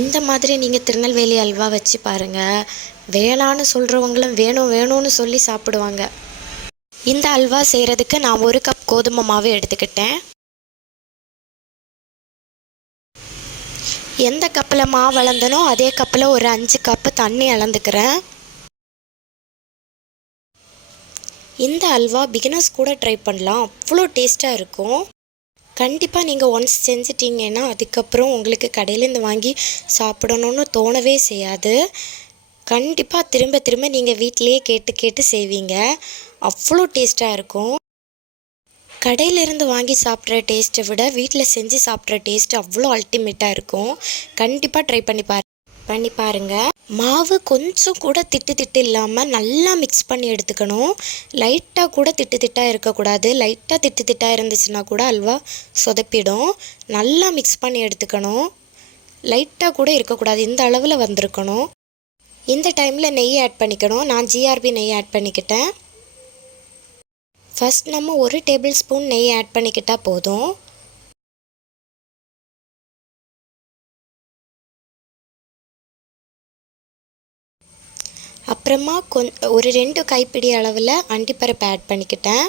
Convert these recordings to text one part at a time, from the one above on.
இந்த மாதிரி நீங்கள் திருநெல்வேலி அல்வா வச்சு பாருங்கள். வேணான்னு சொல்கிறவங்களும் வேணும் வேணும்னு சொல்லி சாப்பிடுவாங்க. இந்த அல்வா செய்கிறதுக்கு நான் 1 கப் கோதுமை மாவு எடுத்துக்கிட்டேன். எந்த கப்பில் மாவு அளந்தனோ அதே கப்பில் ஒரு 5 கப்பு தண்ணி அளந்துக்கிறேன். இந்த அல்வா பிகினர்ஸ் கூட ட்ரை பண்ணலாம். அவ்வளோ டேஸ்ட்டாக இருக்கும். கண்டிப்பாக நீங்கள் ஒன்ஸ் செஞ்சிட்டிங்கன்னா அதுக்கப்புறம் உங்களுக்கு கடையிலேருந்து வாங்கி சாப்பிடணுன்னு தோணவே செய்யாது. கண்டிப்பாக திரும்ப திரும்ப நீங்கள் வீட்டிலையே கேட்டு கேட்டு செய்வீங்க. அவ்வளோ டேஸ்ட்டாக இருக்கும். கடையிலேருந்து வாங்கி சாப்பிட்ற டேஸ்ட்டை விட வீட்டில் செஞ்சு சாப்பிட்ற டேஸ்ட் அவ்வளோ அல்டிமேட்டாக இருக்கும். கண்டிப்பாக ட்ரை பண்ணி பாருங்கள். மாவு கொஞ்சம் கூட திட்டு திட்டு இல்லாமல் நல்லா மிக்ஸ் பண்ணி எடுத்துக்கணும். லைட்டாக கூட திட்டு திட்டாக இருக்கக்கூடாது. லைட்டாக திட்டு திட்டாக இருந்துச்சுன்னா கூட அல்வா சொதப்பிடும். நல்லா மிக்ஸ் பண்ணி எடுத்துக்கணும். லைட்டாக கூட இருக்கக்கூடாது. இந்த அளவில் வந்திருக்கணும். இந்த டைமில் நெய் ஆட் பண்ணிக்கணும். நான் ஜிஆர்பி நெய் ஆட் பண்ணிக்கிட்டேன். ஃபஸ்ட் நம்ம 1 டேபிள் ஸ்பூன் நெய் ஆட் பண்ணிக்கிட்டால் போதும். அப்புறமா ஒரு 2 கைப்பிடி அளவில் அண்டிப்பருப்பு ஆட் பண்ணிக்கிட்டேன்.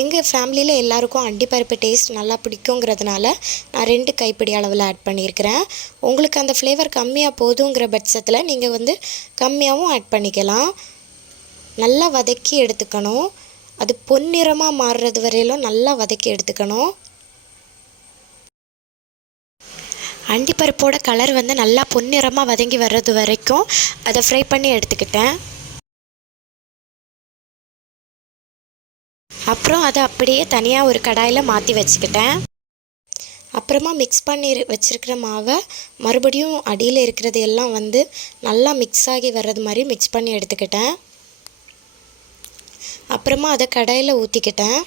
எங்கள் ஃபேமிலியில் எல்லாருக்கும் அண்டிப்பருப்பு டேஸ்ட் நல்லா பிடிக்குங்கிறதுனால நான் 2 கைப்பிடி அளவில் ஆட் பண்ணியிருக்கிறேன். உங்களுக்கு அந்த ஃப்ளேவர் கம்மியாக போதுங்கிற பட்சத்தில் நீங்கள் கம்மியாகவும் ஆட் பண்ணிக்கலாம். நல்லா வதக்கி எடுத்துக்கணும். அது பொன்னிறமாக மாறுறது வரையிலும் நல்லா வதக்கி எடுத்துக்கணும். அண்டிப்பருப்போட கலர் நல்லா பொன்னிறமாக வதங்கி வர்றது வரைக்கும் அதை ஃப்ரை பண்ணி எடுத்துக்கிட்டேன். அப்புறம் அதை அப்படியே தனியாக ஒரு கடாயில் மாற்றி வச்சுக்கிட்டேன். அப்புறமா மிக்ஸ் பண்ணி வச்சுருக்கிற மாவை மறுபடியும் அடியில் இருக்கிறது எல்லாம் நல்லா மிக்ஸ் ஆகி வர்றது மாதிரி மிக்ஸ் பண்ணி எடுத்துக்கிட்டேன். அப்புறமா அதை கடாயில் ஊற்றிக்கிட்டேன்.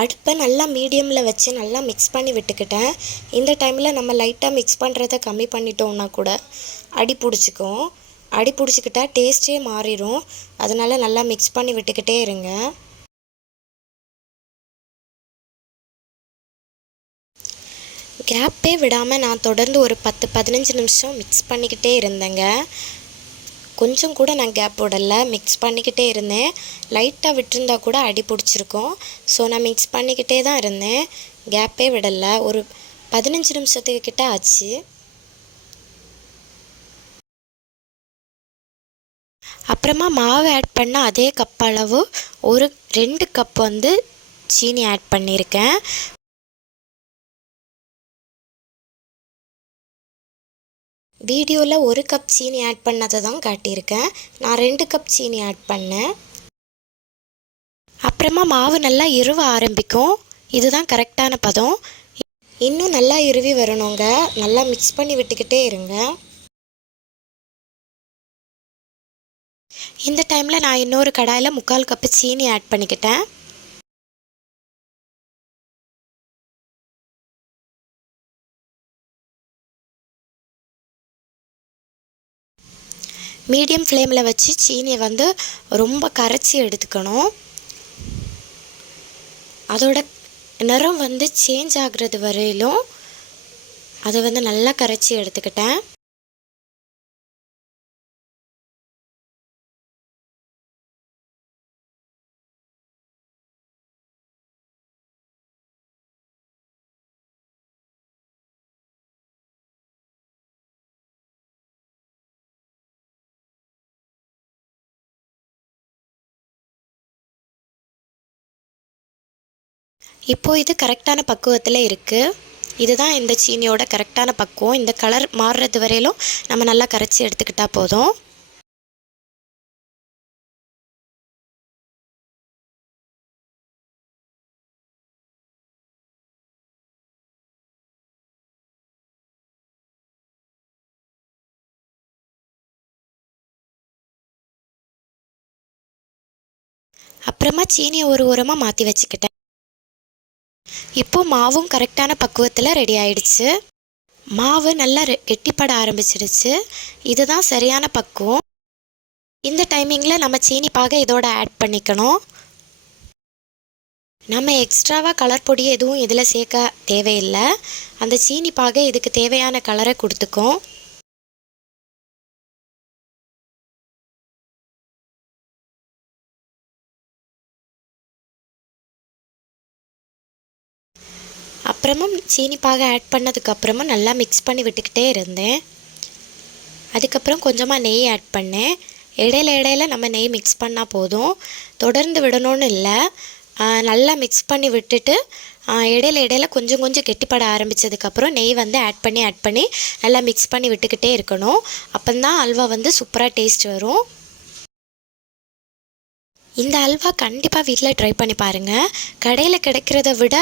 அடுப்பை நல்லா மீடியமில் வச்சு நல்லா மிக்ஸ் பண்ணி விட்டுக்கிட்டேன். இந்த டைமில் நம்ம லைட்டாக மிக்ஸ் பண்ணுறதை கம்மி பண்ணிட்டோம்னா கூட அடி பிடிச்சிக்கும். அடி பிடிச்சிக்கிட்டா டேஸ்ட்டே மாறிடும். அதனால் நல்லா மிக்ஸ் பண்ணி விட்டுக்கிட்டே இருங்க. கேப்பே விடாமல் நான் தொடர்ந்து ஒரு 10-15 நிமிஷம் மிக்ஸ் பண்ணிக்கிட்டே இருந்தேங்க. கொஞ்சம் கூட நான் கேப் விடலை. மிக்ஸ் பண்ணிக்கிட்டே இருந்தேன். லைட்டாக விட்டுருந்தா கூட அடி பிடிச்சிருக்கும். ஸோ நான் மிக்ஸ் பண்ணிக்கிட்டே தான் இருந்தேன். கேப்பே விடலை. ஒரு 15 நிமிஷத்துக்கு கிட்ட ஆச்சு. அப்புறமா மாவு ஆட் பண்ண அதே கப் அளவு ஒரு 2 கப் சீனி ஆட் பண்ணியிருக்கேன். வீடியோவில் 1 கப் சீனி ஆட் பண்ணதை தான் காட்டியிருக்கேன். நான் 2 கப் சீனி ஆட் பண்ணேன். அப்புறமா மாவு நல்லா இறுவ ஆரம்பிக்கும். இதுதான் கரெக்டான பதம். இன்னும் நல்லா இறுவி வரணுங்க. நல்லா மிக்ஸ் பண்ணி விட்டுக்கிட்டே இருங்க. இந்த டைமில் நான் இன்னொரு கடாயில் 3/4 கப்பு சீனி ஆட் பண்ணிக்கிட்டேன். மீடியம் ஃப்ளேமில் வச்சு சீனியை ரொம்ப கரைச்சி எடுத்துக்கணும். அதோட நிறம் சேஞ்ச் ஆகுறது வரையிலும் அதை நல்லா கரைச்சி எடுத்துக்கிட்டேன். இப்போது இது கரெக்டான பக்குவத்தில் இருக்குது. இதுதான் இந்த சீனியோட கரெக்டான பக்குவம். இந்த கலர் மாறுறது வரையிலும் நம்ம நல்லா கரைச்சி எடுத்துக்கிட்டால் போதும். அப்புறமா சீனியை ஒரு ஓரமாக மாற்றி வச்சுக்கிட்டேன். இப்போது மாவும் கரெக்டான பக்குவத்தில் ரெடி ஆயிடுச்சு. மாவு நல்லா கெட்டிப்பட ஆரம்பிச்சிடுச்சு. இதுதான் சரியான பக்குவம். இந்த டைமிங்கில் நம்ம சீனி பாகை இதோட ஆட் பண்ணிக்கணும். நம்ம எக்ஸ்ட்ராவாக கலர் பொடி எதுவும் இதில் சேர்க்க தேவையில்லை. அந்த சீனி பாகை இதுக்கு தேவையான கலரை கொடுத்துக்கும். அப்புறமும் சீனி பாகை ஆட் பண்ணதுக்கப்புறமும் நல்லா மிக்ஸ் பண்ணி விட்டுக்கிட்டே இருந்தேன். அதுக்கப்புறம் கொஞ்சமாக நெய் ஆட் பண்ணேன். இடையில இடையில நம்ம நெய் மிக்ஸ் பண்ணால் போதும், தொடர்ந்து விடணும்னு இல்லை. நல்லா மிக்ஸ் பண்ணி விட்டுட்டு இடையில இடையில கொஞ்சம் கொஞ்சம் கெட்டிப்பட ஆரம்பித்ததுக்கப்புறம் நெய் வந்து ஆட் பண்ணி நல்லா மிக்ஸ் பண்ணி விட்டுக்கிட்டே இருக்கணும். அப்போந்தான் அல்வா வந்து சூப்பராக டேஸ்ட் வரும். இந்த அல்வா கண்டிப்பாக வீட்டில் ட்ரை பண்ணி பாருங்கள். கடையில் கிடைக்கிறத விட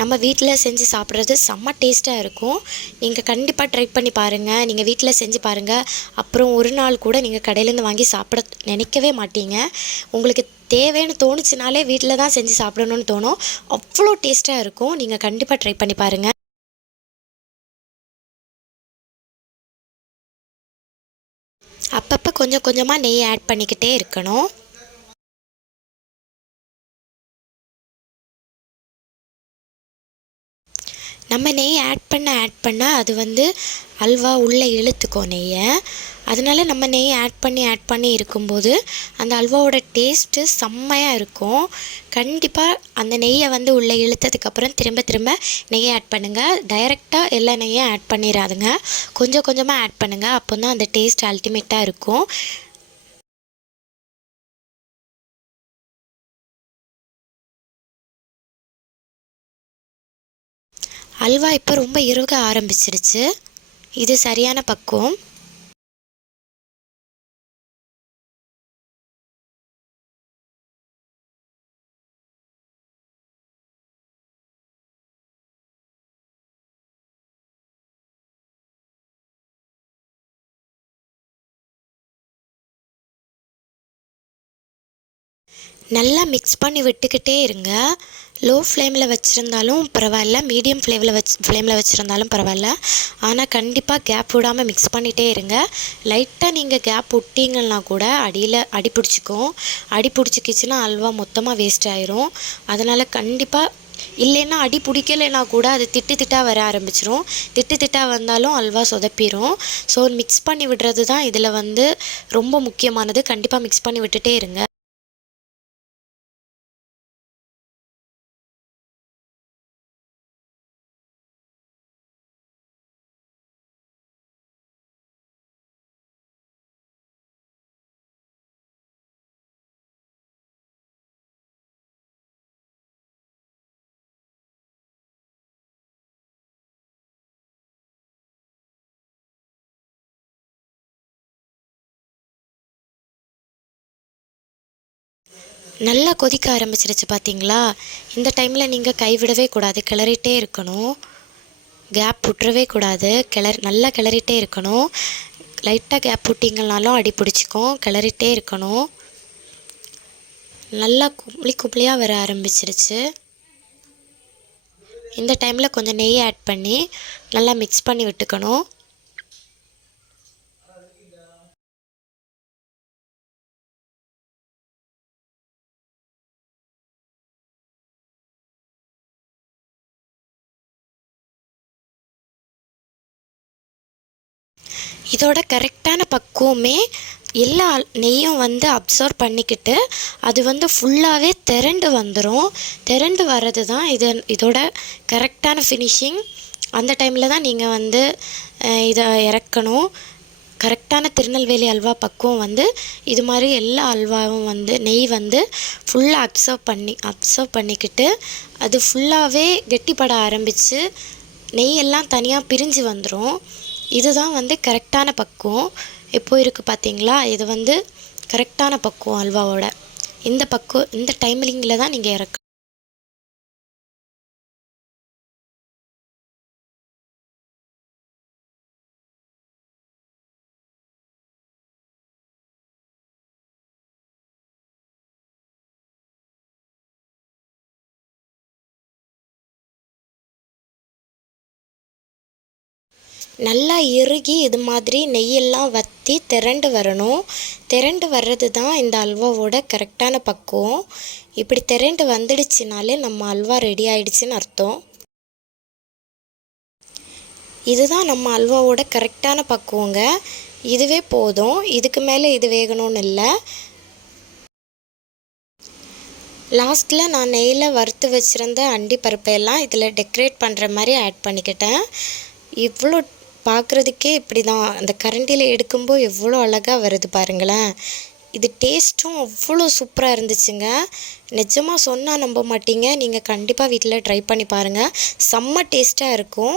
நம்ம வீட்டில் செஞ்சு சாப்பிட்றது செம்ம டேஸ்ட்டாக இருக்கும். நீங்கள் கண்டிப்பாக ட்ரை பண்ணி பாருங்கள். நீங்கள் வீட்டில் செஞ்சு பாருங்கள். அப்புறம் ஒரு நாள் கூட நீங்கள் கடையிலேருந்து வாங்கி சாப்பிட நினைக்கவே மாட்டீங்க. உங்களுக்கு தேவைன்னு தோணுச்சுனாலே வீட்டில் தான் செஞ்சு சாப்பிடணும்னு தோணும். அவ்வளோ டேஸ்ட்டாக இருக்கும். நீங்கள் கண்டிப்பாக ட்ரை பண்ணி பாருங்கள். அப்பப்போ கொஞ்சம் கொஞ்சமாக நெய் ஆட் பண்ணிக்கிட்டே இருக்கணும். நம்ம நெய் ஆட் பண்ண அது வந்து அல்வா உள்ளே இழுத்துக்கும் நெய்யை. அதனால் நம்ம நெய் ஆட் பண்ணி இருக்கும்போது அந்த அல்வாவோட டேஸ்ட்டு செம்மையாக இருக்கும். கண்டிப்பாக அந்த நெய்யை வந்து உள்ளே இழுத்ததுக்கப்புறம் திரும்ப திரும்ப நெய்யை ஆட் பண்ணுங்கள். டைரெக்டாக எல்லா நெய்யும் ஆட் பண்ணிடாதுங்க. கொஞ்சம் கொஞ்சமாக ஆட் பண்ணுங்கள். அப்போ தான் அந்த டேஸ்ட் அல்டிமேட்டாக இருக்கும். அல்வா இப்போ ரொம்ப இறுக ஆரம்பிச்சிருச்சு. இது சரியான பக்குவம். நல்லா மிக்ஸ் பண்ணி விட்டுக்கிட்டே இருங்க. லோ ஃப்ளேமில் வச்சுருந்தாலும் பரவாயில்ல, மீடியம் ஃப்ளேமில் வச்சுருந்தாலும் பரவாயில்ல. ஆனால் கண்டிப்பாக கேப் விடாமல் மிக்ஸ் பண்ணிகிட்டே இருங்க. லைட்டாக நீங்கள் கேப் விட்டிங்கன்னா கூட அடி பிடிச்சிக்கும். அடி பிடிச்சிக்கிச்சின்னா அல்வா மொத்தமாக வேஸ்ட் ஆயிரும். அதனால் கண்டிப்பாக இல்லைன்னா அடி பிடிக்கலைன்னா கூட அது திட்டாக வர ஆரம்பிச்சிரும். திட்டாக வந்தாலும் அல்வா சொதப்பிடும். ஸோ மிக்ஸ் பண்ணி விடுறது தான் இதில் வந்து ரொம்ப முக்கியமானது. கண்டிப்பாக மிக்ஸ் பண்ணி விட்டுட்டே இருங்க. நல்லா கொதிக்க ஆரம்பிச்சிருச்சு பார்த்தீங்களா? இந்த டைமில் நீங்கள் கைவிடவே கூடாது, கிளறிட்டே இருக்கணும். கேப் விட்டுறவே கூடாது. நல்லா கிளறிட்டே இருக்கணும். லைட்டாக கேப் விட்டிங்கனாலும் அடி பிடிச்சிக்கும். கிளறிட்டே இருக்கணும். நல்லா கும்ளியாக வர ஆரம்பிச்சிருச்சு. இந்த டைமில் கொஞ்சம் நெய் ஆட் பண்ணி நல்லா மிக்ஸ் பண்ணி விட்டுக்கணும். இதோட கரெக்டான பக்குவமே எல்லா நெய்யும் வந்து அப்சர்வ் பண்ணிக்கிட்டு அது வந்து ஃபுல்லாகவே திரண்டு வந்துடும். திரண்டு வர்றது தான் இதோட கரெக்டான ஃபினிஷிங். அந்த டைமில் தான் நீங்கள் வந்து இதை இறக்கணும். கரெக்டான திருநெல்வேலி அல்வா பக்குவம் வந்து இது மாதிரி எல்லா அல்வாவும் வந்து நெய் வந்து ஃபுல்லாக அப்சர்வ் பண்ணிக்கிட்டு அது ஃபுல்லாகவே கெட்டிப்பட ஆரம்பித்து நெய்யெல்லாம் தனியாக பிரிஞ்சு வந்துடும். இதுதான் வந்து கரெக்டான பக்குவம். இப்போ இருக்குது பார்த்தீங்களா? இது வந்து கரெக்டான பக்குவம் அல்வாவோட. இந்த டைமிங்கில் தான் நீங்கள் இறக்கணும். நல்லா இறுகி இது மாதிரி நெய்யெல்லாம் வற்றி திரண்டு வரணும். திரண்டு வர்றது தான் இந்த அல்வாவோட கரெக்டான பக்குவம். இப்படி திரண்டு வந்துடுச்சுனாலே நம்ம அல்வா ரெடி ஆயிடுச்சுன்னு அர்த்தம். இதுதான் நம்ம அல்வாவோட கரெக்டான பக்குவங்க. இதுவே போதும், இதுக்கு மேலே இது வேகணும்னு இல்லை. லாஸ்ட்டில் நான் நெய்யில் வறுத்து வச்சுருந்த அண்டி பருப்பையெல்லாம் இதில் டெக்கரேட் பண்ணுற மாதிரி ஆட் பண்ணிக்கிட்டேன். இவ்வளோ பார்க்குறதுக்கே இப்படி தான் அந்த கரண்டியில் எடுக்கும்போது எவ்வளோ அழகாக வருது பாருங்களேன். இது டேஸ்ட்டும் அவ்வளோ சூப்பராக இருந்துச்சுங்க. நிஜமாக சொன்னால் நம்ப மாட்டீங்க. நீங்கள் கண்டிப்பாக வீட்டில் ட்ரை பண்ணி பாருங்கள். செம்ம டேஸ்ட்டாக இருக்கும்.